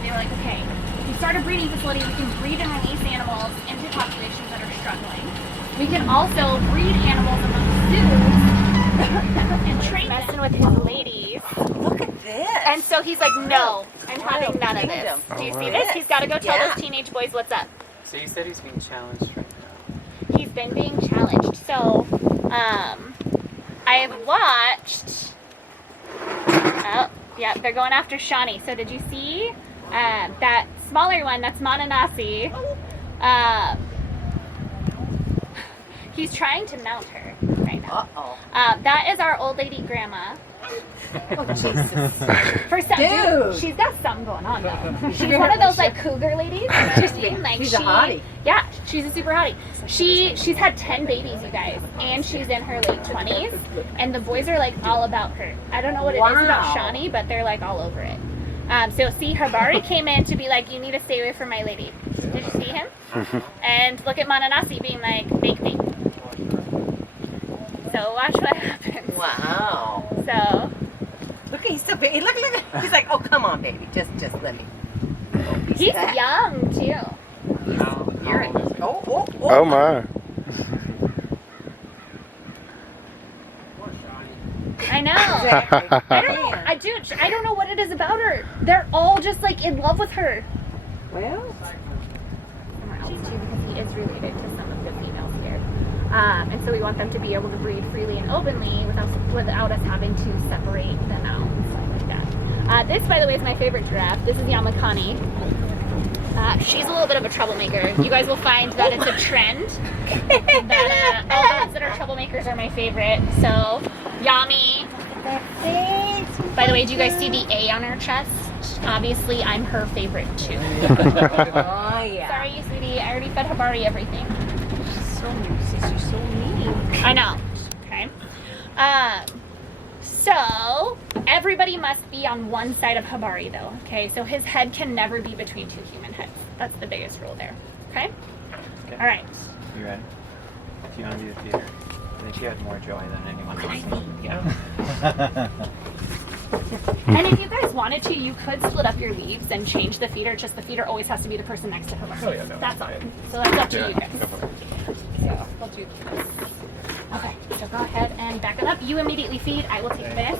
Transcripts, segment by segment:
they were like, okay, if we start a breeding facility, we can breed and release animals into populations that are struggling. We can also breed animals among zoos and train messing with his ladies. Look at this. And so he's like, no, I'm having none of this. Do you see this? He's got to go tell those teenage boys what's up. So you said he's being challenged right now. He's been being challenged. So, I have watched. Oh, yeah, they're going after Shawnee. So did you see that smaller one? That's Mananasi. He's trying to mount her right now. Uh-oh. That is our old lady grandma. Oh, Jesus. For some, Dude. she's got something going on though. She's one of those like cougar ladies. You know what I mean? Like She's a hottie. Yeah, she's a super hottie. She's had 10 babies, you guys, and she's in her late 20s. And the boys are like all about her. I don't know what it is about Shawnee, but they're like all over it. So see, Habari came in to be like, you need to stay away from my lady. Did you see him? And look at Mananasi being like, make me. So watch what happens. Wow. So Look, he's so big. Look. He's like, oh, come on, baby. Just let me. he's young too. You're in. Oh. Oh my. I know. Exactly. I don't know. I don't know what it is about her. They're all just like in love with her. Well, Somewhere else too, because he is related to some of the females here. And so we want them to be able to breed freely and openly without us having to separate them out and stuff like that. This, by the way, is my favorite giraffe. This is Yamakani. She's a little bit of a troublemaker. You guys will find that it's a trend. That all dogs that are troublemakers are my favorite. So, Yami. By the way, do you guys see the A on her chest? Obviously, I'm her favorite too. oh yeah. Sorry, sweetie. I already fed Habari everything. She's so mean. I know. Okay. So everybody must be on one side of Habari, though. Okay. So his head can never be between two human heads. That's the biggest rule there. Okay. Okay. All right. You ready? Do you want to be the feeder? I think you have more joy than anyone else. Yeah. And if you guys wanted to, you could split up your leaves and change the feeder. Just the feeder always has to be the person next to Habari. Oh, yeah, no, that's all. yeah. So that's up to you guys. Go for it. So we'll do this. Okay, so go ahead and back it up. You immediately feed. I will take this.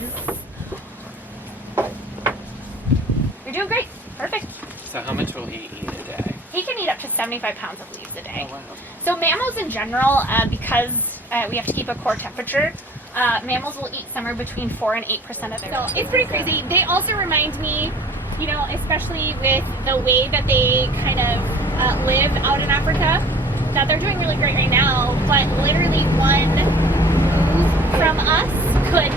You're doing great. Perfect. So how much will he eat a day? He can eat up to 75 pounds of leaves a day. Oh, wow. So mammals in general, because we have to keep a core temperature, mammals will eat somewhere between 4 and 8% of their. So it's pretty crazy. They also remind me, you know, especially with the way that they kind of live out in Africa, that they're doing really great right now, but literally one move from us could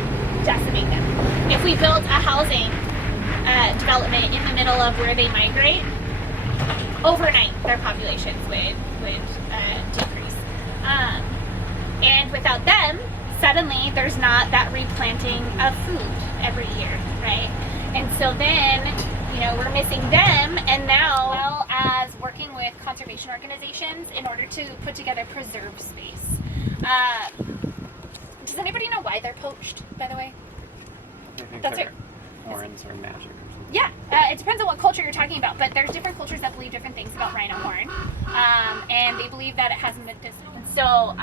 decimate them. If we built a housing development in the middle of where they migrate, overnight their populations would decrease. And without them, suddenly there's not that replanting of food every year, right? And so then, you know, we're missing them, and now, well as working with conservation organizations in order to put together preserve space. Does anybody know why they're poached, by the way? I think That's their horns are magic or something. Yeah, it depends on what culture you're talking about, but there's different cultures that believe different things about rhino horn, and they believe that it has medicinal. So,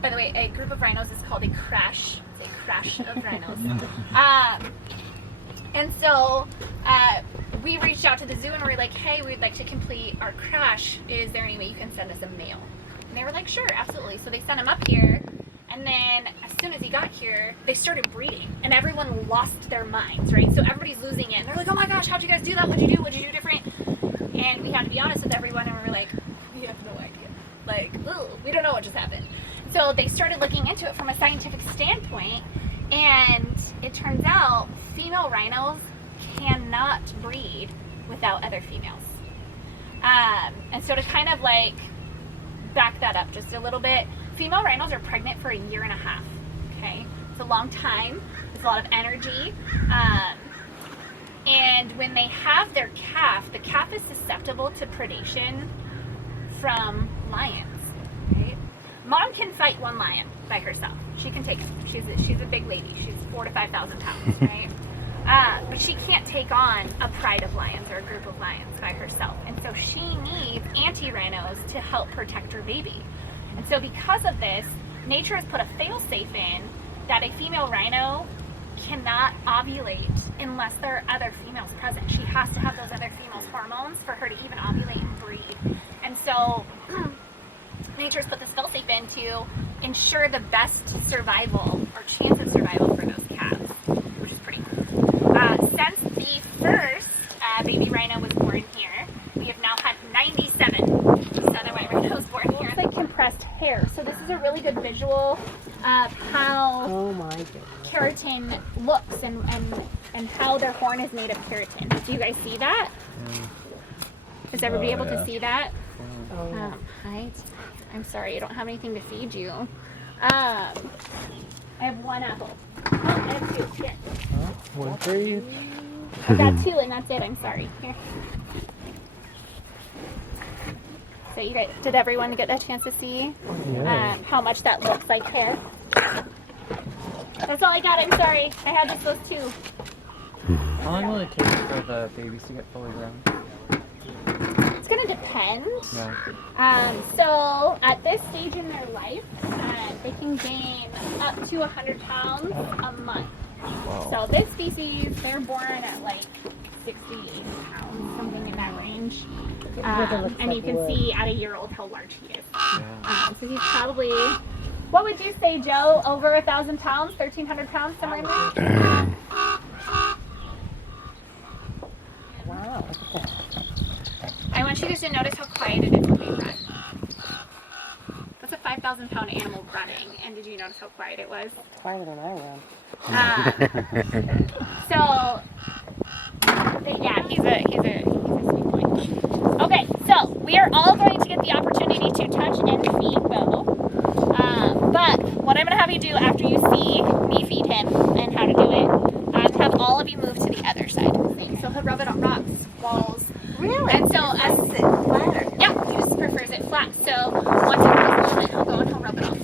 by the way, a group of rhinos is called a crash. It's a crash of rhinos. And so we reached out to the zoo and we were like, hey, we'd like to complete our crash. Is there any way you can send us a male? And they were like, sure, absolutely. So they sent him up here. And then as soon as he got here, they started breeding. And everyone lost their minds, right? So everybody's losing it. And they're like, oh my gosh, how'd you guys do that? What'd you do? What'd you do different? And we had to be honest with everyone. And we were like, we have no idea. Like, ugh, we don't know what just happened. So they started looking into it from a scientific standpoint. And it turns out female rhinos cannot breed without other females. And so to kind of like back that up just a little bit, female rhinos are pregnant for 1.5 years. Okay, it's a long time. It's a lot of energy. And when they have their calf, the calf is susceptible to predation from lions. Right? Mom can fight one lion by herself. She can take him. She's a big lady. She's 4,000 to 5,000 pounds, right? But she can't take on a pride of lions or a group of lions by herself. And so she needs anti-rhinos to help protect her baby. And so because of this, nature has put a fail-safe in that a female rhino cannot ovulate unless there are other females present. She has to have those other females' hormones for her to even ovulate and breed. And so nature's put this fail-safe in to ensure the best survival or chance of survival for those calves, which is pretty cool. Since the first baby rhino was born here, we have now had 97 southern white rhinos born here. It's like compressed hair. So this is a really good visual of how Oh my goodness. keratin looks and how their horn is made of keratin. Do you guys see that? Is everybody able to see that? Oh. Right. I'm sorry, I don't have anything to feed you. I have one apple. Oh, I have two. Here. One for each. I got two, and that's it. I'm sorry. Here. So you guys, did everyone get a chance to see how much that looks like hair? That's all I got. I'm sorry. I had just those two. How long will it take for the babies to get fully grown? It's gonna depend. Yeah. So at this stage in their life, they can gain up to 100 pounds a month. Wow. So this species, they're born at like 60, 80 pounds, something in that range. And you can see at a year old how large he is. Yeah. So he's probably, what would you say, Joe? Over 1,000 pounds, 1,300 pounds, somewhere in there? Wow. Look at that. I want you guys to notice how quiet it is when they run. That's a 5,000 pound animal running, and did you notice how quiet it was? Quieter than I run. So, yeah, he's a sweet boy. Okay, so we are all going to get the opportunity to touch and feed Bo. But what I'm going to have you do after you see me feed him and how to do it, have all of you move to the other side of the thing. So he'll rub it on rocks, walls. Really? And so That's it. Flatter. yeah, he just prefers it flat. So once he feels a little bit, he'll go and he'll rub it on